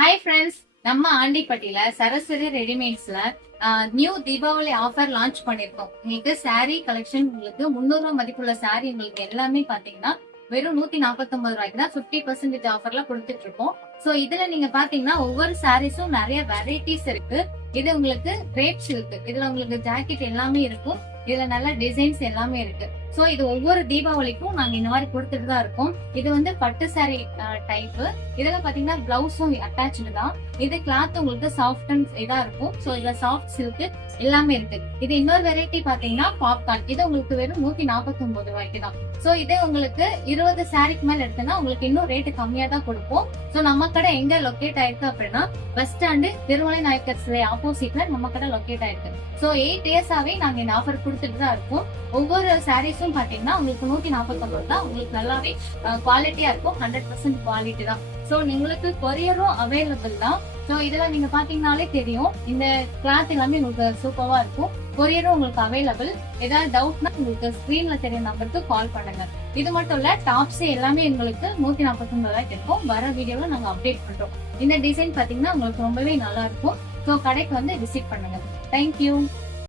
Hi friends, நம்ம ஆண்டிப்பட்டியில சரஸ்வதி ரெடிமேட்ஸ்ல நியூ தீபாவளி ஆஃபர் லான்ச் பண்ணிருக்கோம். உங்களுக்கு saree கலெக்ஷன், உங்களுக்கு 300 ரூபாய் மதிப்புள்ள saree உங்களுக்கு எல்லாமே பாத்தீங்கன்னா வெறும் 149 ரூபாய்க்கு தான் 50% ஆஃபர்ல கொடுத்துட்டு இருக்கோம். சோ இதுல நீங்க பாத்தீங்கன்னா ஒவ்வொரு சாரீஸும் நிறைய வெரைட்டிஸ் இருக்கு. இது உங்களுக்கு கிரேப் சில்க், இதுல உங்களுக்கு ஜாக்கெட் எல்லாமே இருக்கும். இதுல நல்ல டிசைன்ஸ் எல்லாமே இருக்கு. சோ இது ஒவ்வொரு தீபாவளிக்கும் நாங்க இந்த மாதிரி கொடுத்துட்டு தான் இருக்கோம். இது வந்து பட்டு சாரி டைப். இதுல பாத்தீங்கன்னா பிளவுஸும் அட்டாச்சு தான். இது கிளாத் உங்களுக்கு சாஃப்ட் அண்ட் இதா இருக்கும். சோ இதுல சாஃப்ட் சில்க் எல்லாமே இருக்கு. இது இன்னொரு வெரைட்டி பாத்தீங்கன்னா பாப்கார்ன். இது உங்களுக்கு வெறும் 149 ரூபாய்க்கு தான். சோ இதே உங்களுக்கு 20 சாரிக்கு மேல எடுத்தனா உங்களுக்கு இன்னும் ரேட்டு கம்மியா தான் கொடுப்போம். சோ நம்ம கடை எங்க லொகேட் ஆயிருக்கு அப்படின்னா பஸ் ஸ்டாண்டு திருமலை நாயக்கர் சிலை ஆப்போசிட்ல நம்ம கடை லொகேட் ஆயிருக்கு. சோ 8 இயர்ஸாவே நாங்க இந்த ஆஃபர் கொடுத்துட்டு தான் இருக்கோம். ஒவ்வொரு சாரீஸும் பாத்தீங்கன்னா உங்களுக்கு 149 தான். உங்களுக்கு நல்லாவே குவாலிட்டியா இருக்கும். 100% குவாலிட்டி தான். சோ உங்களுக்கு கொரியரும் அவைலபிள் தான். சோ இதுல நீங்க பாத்தீங்கன்னாலே தெரியும், இந்த கிளாத் எல்லாமே உங்களுக்கு சூப்பரா இருக்கும். கொரியரும் உங்களுக்கு அவைலபிள். ஏதாவது டவுட்னா உங்களுக்கு ஸ்கிரீன்ல தெரிய நம்பருக்கு கால் பண்ணுங்க. இது மட்டும் இல்ல, டாப்ஸ் எல்லாமே உங்களுக்கு 149 ரூபாய்க்கு இருக்கும். வர வீடியோல நாங்க அப்டேட் பண்றோம். இந்த டிசைன் பாத்தீங்கன்னா உங்களுக்கு ரொம்பவே நல்லா இருக்கும். சோ கடைக்கு வந்து விசிட் பண்ணுங்க. தேங்க்யூ.